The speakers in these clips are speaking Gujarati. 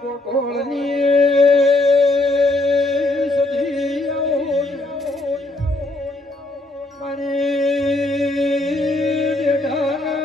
ગોકળની સધિયાઓ મારી બેટાના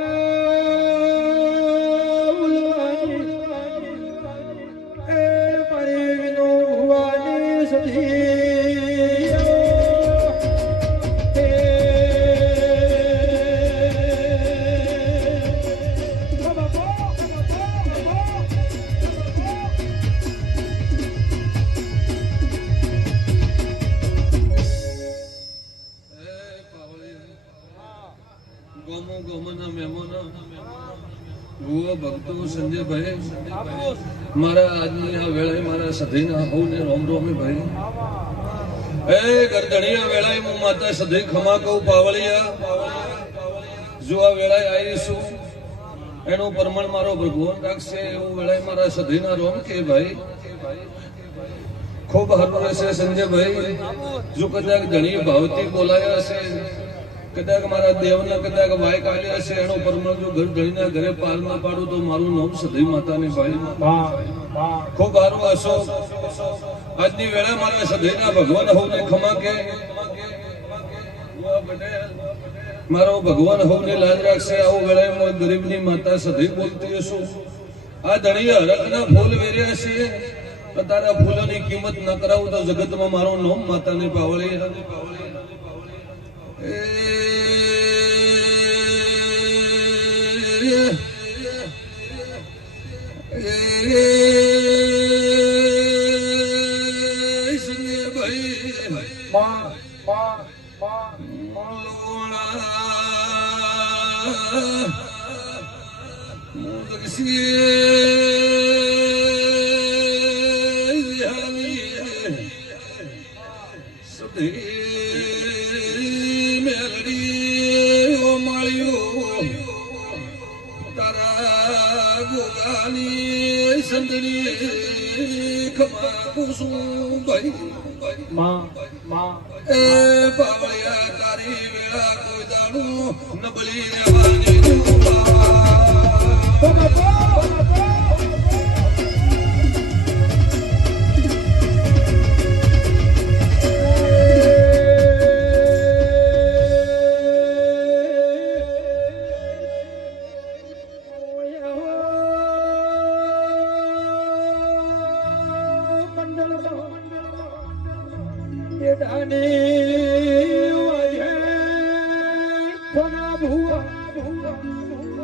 ગોમો, ગોમના મહેમાનો ગુઓ ભક્તો, સંજયભાઈ. મારા આજની આ વેળાએ મારા સધઈના હવને રોમ રોમે ભાઈ. એ ગરદણિયા વેળાએ હું માતા સધી ખમા કહું, પાવળિયા. જો આ વેળાએ આવીશું એનું પરમણ મારો ભગવાન રાખશે, એવું વેળાએ મારા સધીના રોમ કે ભાઈ. ખૂબ સારું રહેશે સંજયભાઈ. જો કદાચ ધણી ભાવથી બોલાયા હશે કદાચ મારા દેવના કદાચ ભાઈ કાલ્યા હશે એનો પરમાણ જો ઘર ધણીના ઘરે ના પાડું તો મારું નામ સદૈવ માતાની ભાઈ ખૂબ સારું હશો. આજની વેળા મારા સદૈવના ભગવાન હોવને ખમા કે. મારો ભગવાન હોવને લાજ રાખશે. આવું વેળાએ હું ગરીબની માતા સદૈવ બોલતી હશું. આ ધણી હરકના ફૂલ વેર્યા છે. તારા ફૂલોની કિંમત ન કરાવું તો જગતમાં મારો નોમ માતાને પાવળી. એ Mudrisi Oh my god! તારી વેળા કોઈ દાડું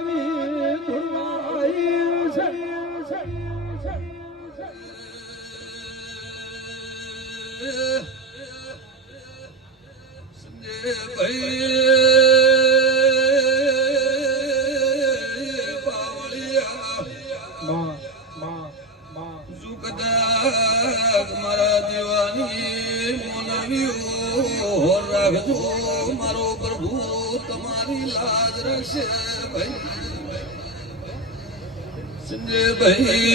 નબળી રહેવાની તું બાવા. ભાઈ મોનવીઓ રાખજો મારો પ્રભુ તમારી લાજ રાખશે ભાઈ સંજયભાઈ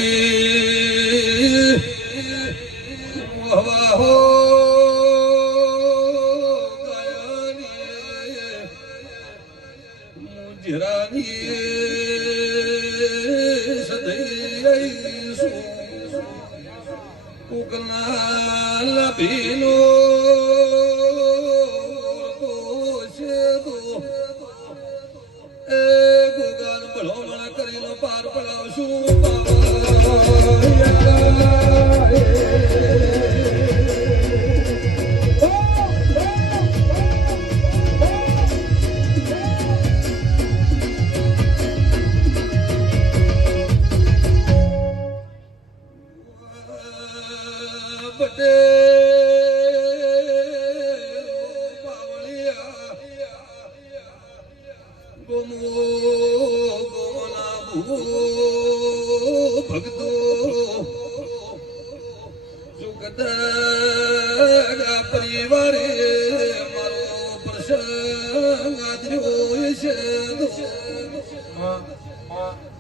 હવા હો ગાયાની મુજરાની સદૈસુ કોકના લભીનો see.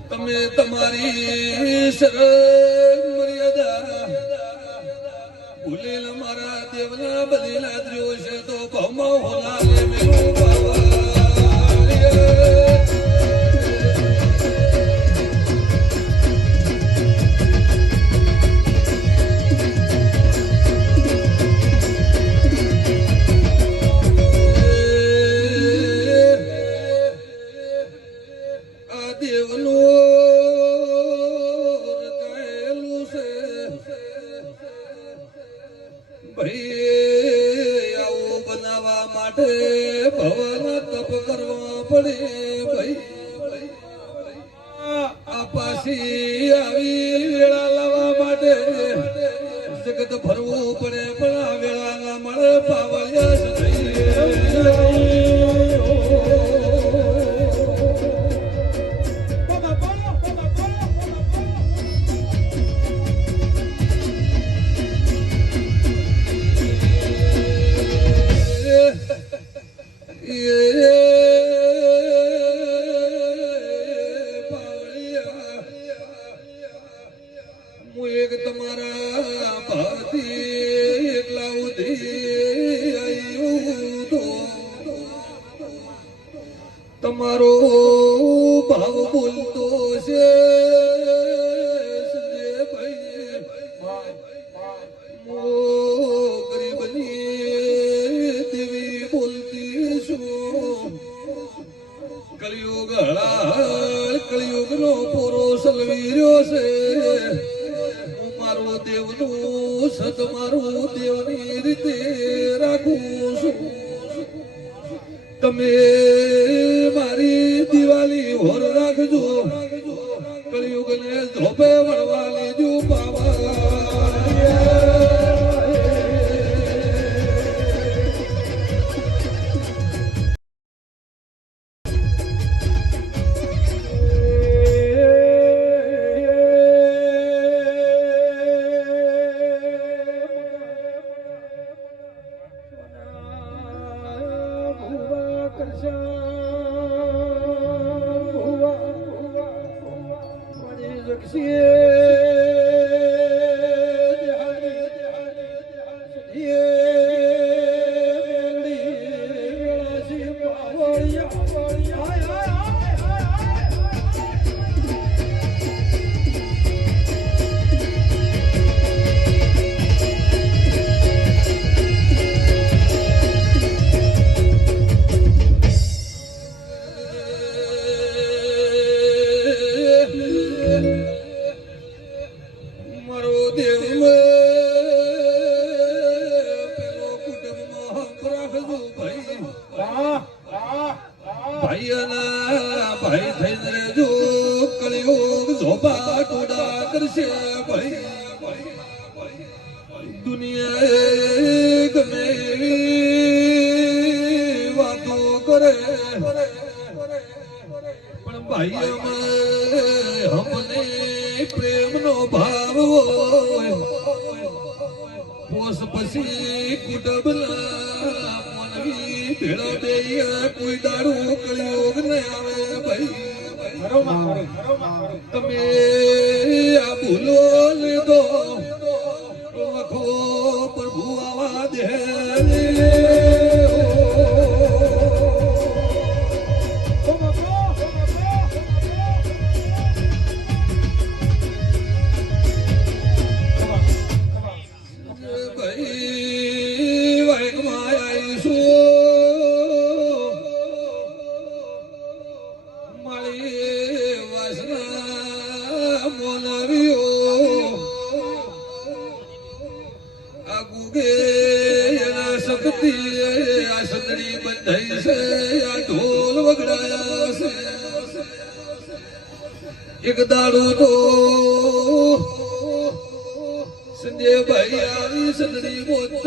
તમે તમારી સરળ મર્યાદા ભૂલેલા મારા દેવના બદલા દ્યો છે તો ભાઈ આવું બનાવવા માટે ભવન કરવો પડે ભાઈ. આ પાછી દેવની રીતે રાખું છું તમે મારી દિવાળી હોર રાખજો. કળિયુગ ને ધોપે વળવા મારો કુટુંબમાં ભાઈ થઈને જો કળિયુગ ઝોપા ટોડા કરશે, ભાઈ. દુનિયાએ ગમે વાતો કરે. પણ ભાઈ અમને પ્રેમનો ભાવ હોય. પોસ પછી મનવી ભેળા દઈએ કોઈ દારૂ કળિયોગ ન આવે ભાઈ. તમે આ ભૂલો લીધો. લખો પ્રભુ આવા દે ભાઈ ઢોલ વગડાયા છે એક દાડો તો સંજયભાઈ આવી સંદડી મોત.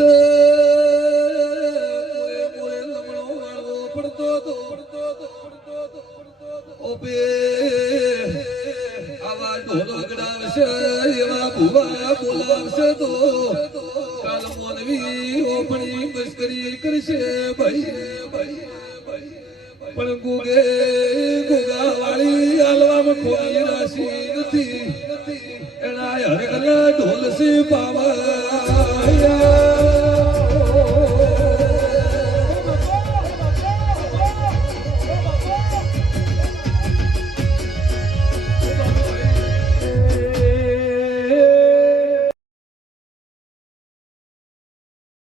આવા ઢોલ વગડાવશે, એવા ભુવા બોલાવશે તો. કાલ મોનવી ઓપણી મસ્કરી કરશે ભાઈ નથી એના હરે ઢોલ સે પાવા